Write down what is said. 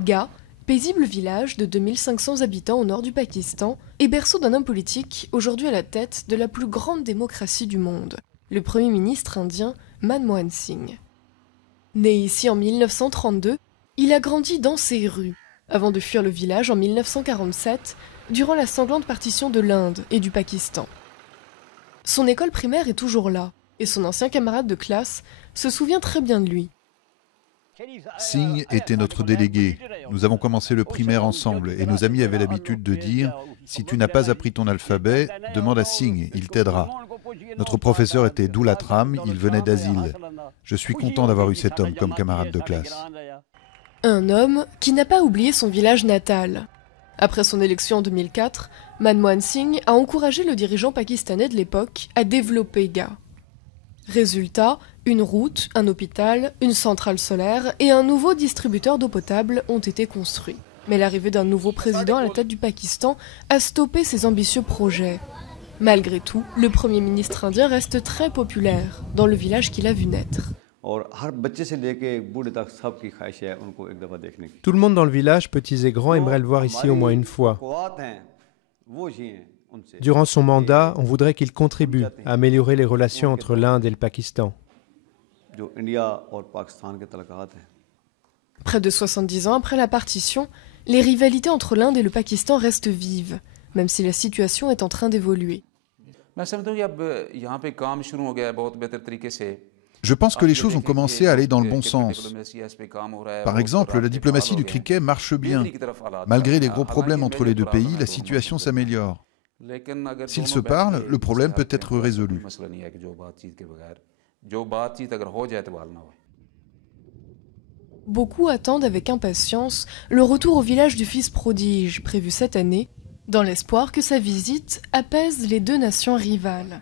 Gah, paisible village de 2500 habitants au nord du Pakistan, est berceau d'un homme politique aujourd'hui à la tête de la plus grande démocratie du monde, le Premier ministre indien Manmohan Singh. Né ici en 1932, il a grandi dans ces rues, avant de fuir le village en 1947, durant la sanglante partition de l'Inde et du Pakistan. Son école primaire est toujours là, et son ancien camarade de classe se souvient très bien de lui. Singh était notre délégué. Nous avons commencé le primaire ensemble et nos amis avaient l'habitude de dire « Si tu n'as pas appris ton alphabet, demande à Singh, il t'aidera ». Notre professeur était Doulatram, il venait d'asile. Je suis content d'avoir eu cet homme comme camarade de classe. Un homme qui n'a pas oublié son village natal. Après son élection en 2004, Manmohan Singh a encouragé le dirigeant pakistanais de l'époque à développer Gah. Résultat, une route, un hôpital, une centrale solaire et un nouveau distributeur d'eau potable ont été construits. Mais l'arrivée d'un nouveau président à la tête du Pakistan a stoppé ces ambitieux projets. Malgré tout, le Premier ministre indien reste très populaire dans le village qu'il a vu naître. Tout le monde dans le village, petits et grands, aimerait le voir ici au moins une fois. Durant son mandat, on voudrait qu'il contribue à améliorer les relations entre l'Inde et le Pakistan. Près de 70 ans après la partition, les rivalités entre l'Inde et le Pakistan restent vives, même si la situation est en train d'évoluer. Je pense que les choses ont commencé à aller dans le bon sens. Par exemple, la diplomatie du cricket marche bien. Malgré les gros problèmes entre les deux pays, la situation s'améliore. S'ils se parlent, le problème peut être résolu. Beaucoup attendent avec impatience le retour au village du fils prodige, prévu cette année, dans l'espoir que sa visite apaise les deux nations rivales.